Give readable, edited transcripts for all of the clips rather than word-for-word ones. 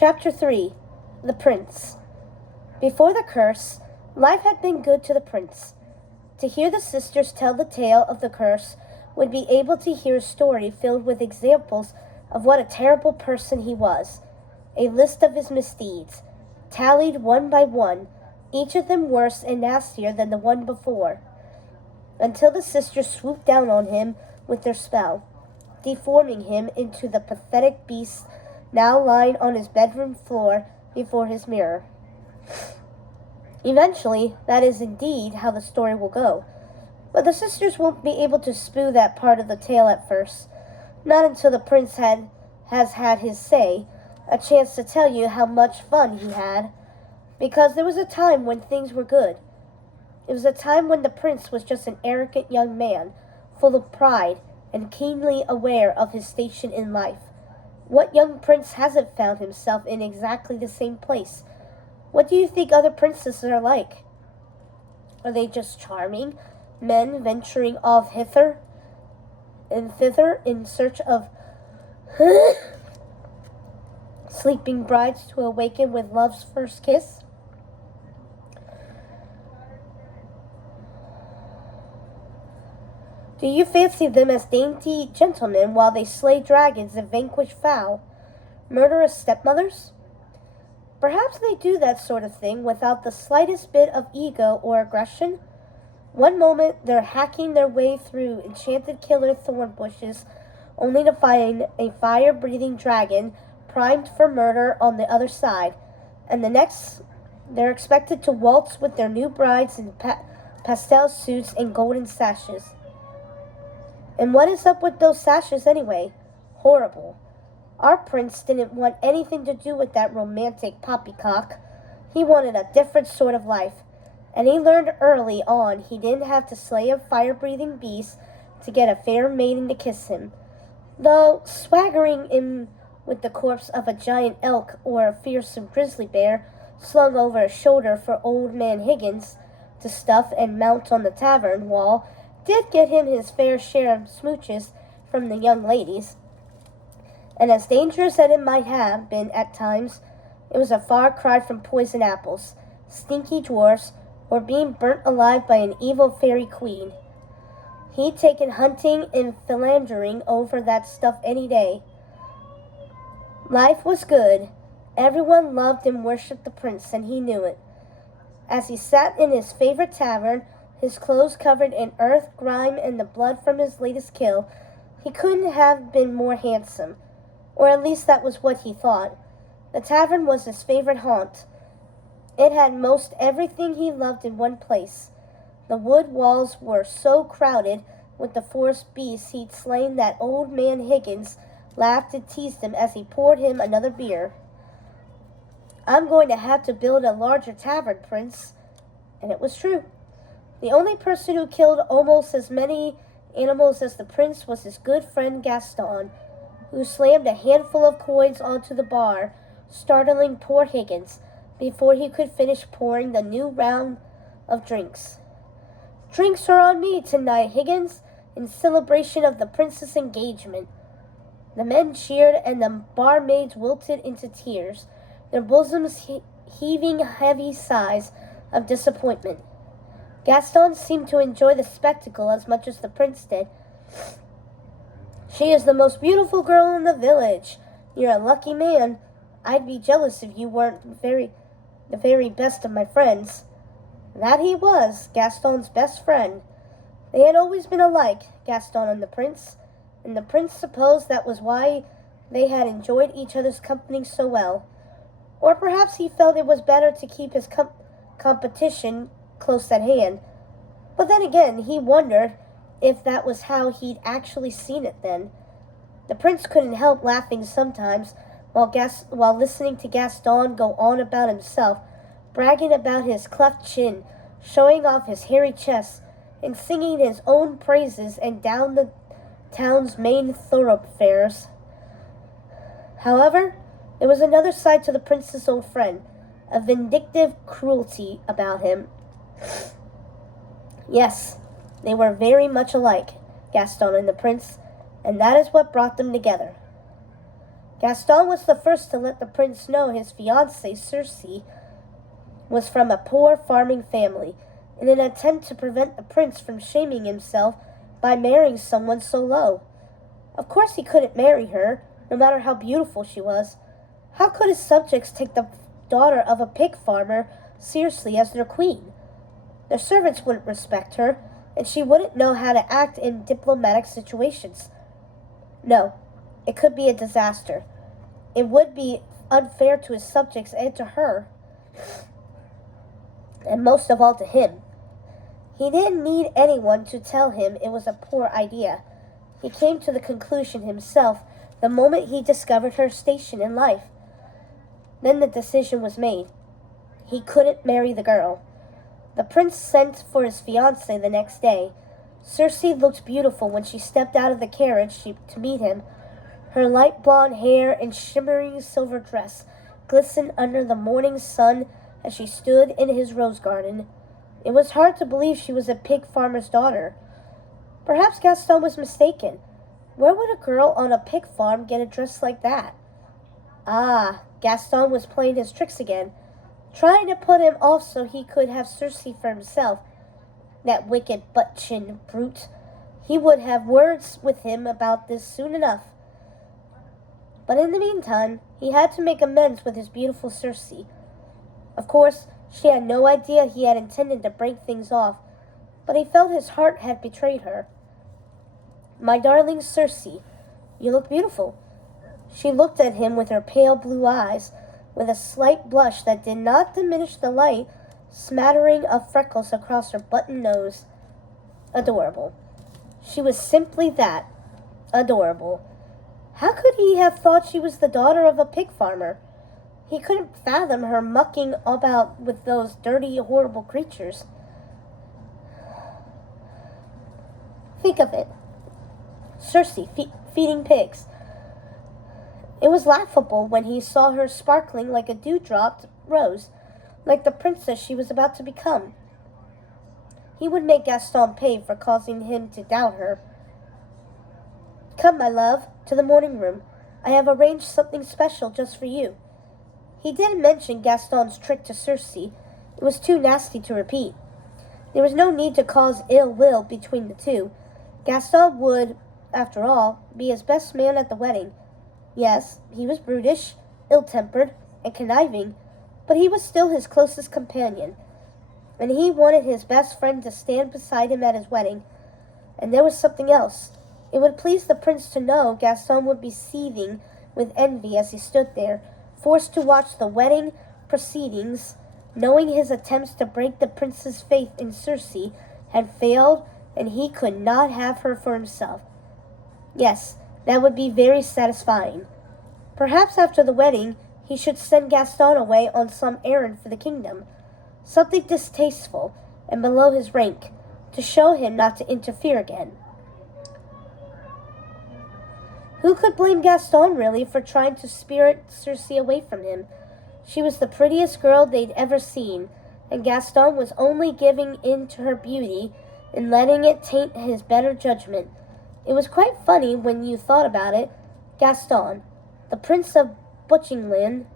Chapter 3. The Prince. Before the curse, life had been good to the prince. To hear the sisters tell the tale of the curse would be able to hear a story filled with examples of what a terrible person he was, a list of his misdeeds, tallied one by one, each of them worse and nastier than the one before, until the sisters swooped down on him with their spell, deforming him into the pathetic beast now lying on his bedroom floor before his mirror. Eventually, that is indeed how the story will go. But the sisters won't be able to spew that part of the tale at first, not until the prince has had his say, a chance to tell you how much fun he had, because there was a time when things were good. It was a time when the prince was just an arrogant young man, full of pride and keenly aware of his station in life. What young prince hasn't found himself in exactly the same place? What do you think other princesses are like? Are they just charming men venturing off hither and thither in search of sleeping brides to awaken with love's first kiss? Do you fancy them as dainty gentlemen while they slay dragons and vanquish foul, murderous stepmothers? Perhaps they do that sort of thing without the slightest bit of ego or aggression. One moment they're hacking their way through enchanted killer thorn bushes, only to find a fire-breathing dragon primed for murder on the other side, and the next they're expected to waltz with their new brides in pastel suits and golden sashes. And what is up with those sashes anyway? Horrible. Our prince didn't want anything to do with that romantic poppycock. He wanted a different sort of life, and he learned early on he didn't have to slay a fire-breathing beast to get a fair maiden to kiss him. Though swaggering in with the corpse of a giant elk or a fearsome grizzly bear slung over his shoulder for old man Higgins to stuff and mount on the tavern wall did get him his fair share of smooches from the young ladies. And as dangerous as it might have been at times, it was a far cry from poison apples, stinky dwarfs, or being burnt alive by an evil fairy queen. He'd taken hunting and philandering over that stuff any day. Life was good. Everyone loved and worshipped the prince, and he knew it. As he sat in his favorite tavern, his clothes covered in earth, grime, and the blood from his latest kill, he couldn't have been more handsome. Or at least that was what he thought. The tavern was his favorite haunt. It had most everything he loved in one place. The wood walls were so crowded with the forest beasts he'd slain that old man Higgins laughed and teased him as he poured him another beer. "I'm going to have to build a larger tavern, Prince." And it was true. The only person who killed almost as many animals as the prince was his good friend Gaston, who slammed a handful of coins onto the bar, startling poor Higgins before he could finish pouring the new round of drinks. "Drinks are on me tonight, Higgins, in celebration of the prince's engagement." The men cheered and the barmaids wilted into tears, their bosoms heaving heavy sighs of disappointment. Gaston seemed to enjoy the spectacle as much as the prince did. "She is the most beautiful girl in the village. You're a lucky man. I'd be jealous if you weren't the very best of my friends." That he was, Gaston's best friend. They had always been alike, Gaston and the prince supposed that was why they had enjoyed each other's company so well. Or perhaps he felt it was better to keep his competition close at hand. But then again, he wondered if that was how he'd actually seen it then. The prince couldn't help laughing sometimes while listening to Gaston go on about himself, bragging about his cleft chin, showing off his hairy chest, and singing his own praises and down the town's main thoroughfares. However, there was another side to the prince's old friend, a vindictive cruelty about him. Yes, they were very much alike, Gaston and the prince, and that is what brought them together. Gaston was the first to let the prince know his fiancée, Circe, was from a poor farming family, in an attempt to prevent the prince from shaming himself by marrying someone so low. Of course he couldn't marry her, no matter how beautiful she was. How could his subjects take the daughter of a pig farmer seriously as their queen? Their servants wouldn't respect her, and she wouldn't know how to act in diplomatic situations. No, it could be a disaster. It would be unfair to his subjects and to her, and most of all to him. He didn't need anyone to tell him it was a poor idea. He came to the conclusion himself the moment he discovered her station in life. Then the decision was made. He couldn't marry the girl. The prince sent for his fiancée the next day. Circe looked beautiful when she stepped out of the carriage to meet him. Her light blonde hair and shimmering silver dress glistened under the morning sun as she stood in his rose garden. It was hard to believe she was a pig farmer's daughter. Perhaps Gaston was mistaken. Where would a girl on a pig farm get a dress like that? Ah, Gaston was playing his tricks again, trying to put him off so he could have Circe for himself. That wicked butt-chin brute. He would have words with him about this soon enough. But in the meantime, he had to make amends with his beautiful Circe. Of course, she had no idea he had intended to break things off, but he felt his heart had betrayed her. "My darling Circe, you look beautiful." She looked at him with her pale blue eyes, with a slight blush that did not diminish the light smattering of freckles across her button nose. Adorable. She was simply that, adorable. How could he have thought she was the daughter of a pig farmer? He couldn't fathom her mucking about with those dirty, horrible creatures. Think of it. Circe feeding pigs. It was laughable when he saw her sparkling like a dew-dropped rose, like the princess she was about to become. He would make Gaston pay for causing him to doubt her. "Come, my love, to the morning room. I have arranged something special just for you." He didn't mention Gaston's trick to Circe. It was too nasty to repeat. There was no need to cause ill will between the two. Gaston would, after all, be his best man at the wedding. Yes, he was brutish, ill-tempered, and conniving, but he was still his closest companion, and he wanted his best friend to stand beside him at his wedding. And there was something else. It would please the prince to know Gaston would be seething with envy as he stood there, forced to watch the wedding proceedings, knowing his attempts to break the prince's faith in Circe had failed, and he could not have her for himself. Yes, that would be very satisfying. Perhaps after the wedding, he should send Gaston away on some errand for the kingdom, something distasteful and below his rank, to show him not to interfere again. Who could blame Gaston, really, for trying to spirit Circe away from him? She was the prettiest girl they'd ever seen, and Gaston was only giving in to her beauty and letting it taint his better judgment. It was quite funny when you thought about it. Gaston, the Prince of Buchenland,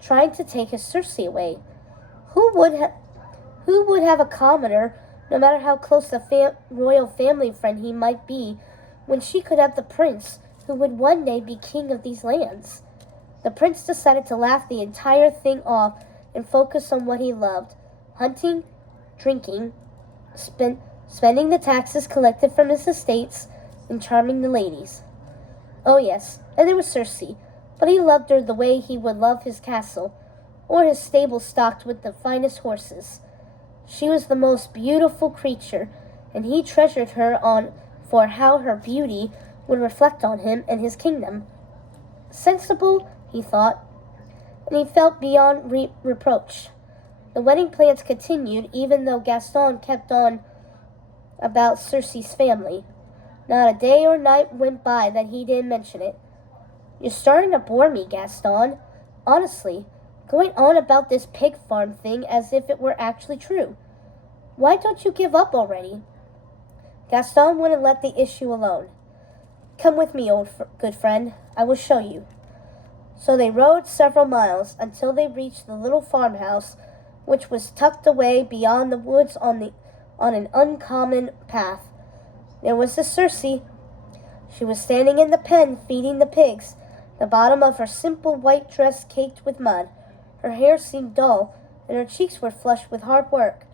trying to take his Circe away. Who would have a commoner, no matter how close a royal family friend he might be, when she could have the prince who would one day be king of these lands? The prince decided to laugh the entire thing off and focus on what he loved: hunting, drinking, spending the taxes collected from his estates, and charming the ladies. Oh yes, and there was Circe, but he loved her the way he would love his castle, or his stable stocked with the finest horses. She was the most beautiful creature, and he treasured her for how her beauty would reflect on him and his kingdom. Sensible, he thought, and he felt beyond reproach. The wedding plans continued, even though Gaston kept on about Circe's family. Not a day or night went by that he didn't mention it. "You're starting to bore me, Gaston. Honestly, going on about this pig farm thing as if it were actually true. Why don't you give up already?" Gaston wouldn't let the issue alone. Come with me, good friend. I will show you. So they rode several miles until they reached the little farmhouse, which was tucked away beyond the woods on an uncommon path. There was the Circe. She was standing in the pen feeding the pigs, the bottom of her simple white dress caked with mud. Her hair seemed dull, and her cheeks were flushed with hard work.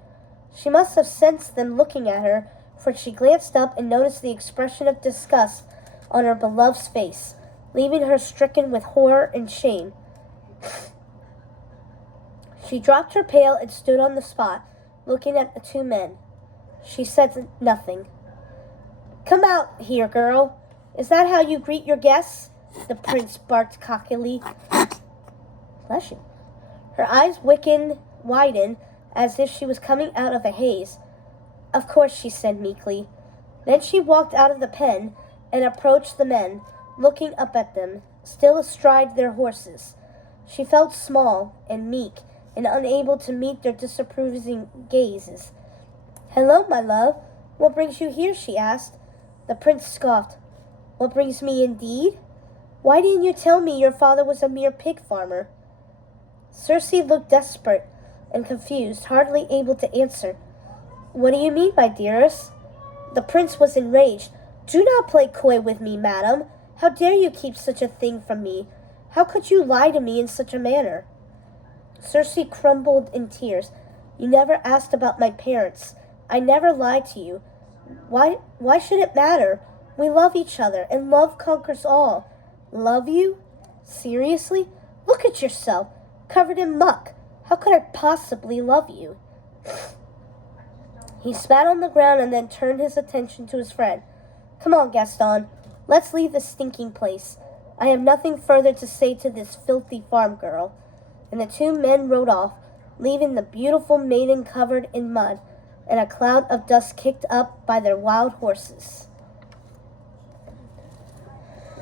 She must have sensed them looking at her, for she glanced up and noticed the expression of disgust on her beloved's face, leaving her stricken with horror and shame. She dropped her pail and stood on the spot, looking at the two men. She said nothing. "Come out here, girl. Is that how you greet your guests?" the prince barked cockily. Bless you. Her eyes widened as if she was coming out of a haze. "Of course," she said meekly. Then she walked out of the pen and approached the men, looking up at them, still astride their horses. She felt small and meek and unable to meet their disapproving gazes. "Hello, my love. What brings you here?" she asked. The prince scoffed. "What brings me indeed? Why didn't you tell me your father was a mere pig farmer?" Circe looked desperate and confused, hardly able to answer. "What do you mean, my dearest?" The prince was enraged. "Do not play coy with me, madam. How dare you keep such a thing from me? How could you lie to me in such a manner?" Circe crumbled in tears. "You never asked about my parents. I never lied to you. Why should it matter? We love each other, and love conquers all." "Love you? Seriously? Look at yourself, covered in muck. How could I possibly love you?" He spat on the ground and then turned his attention to his friend. "Come on, Gaston. Let's leave this stinking place. I have nothing further to say to this filthy farm girl." And the two men rode off, leaving the beautiful maiden covered in mud and a cloud of dust kicked up by their wild horses.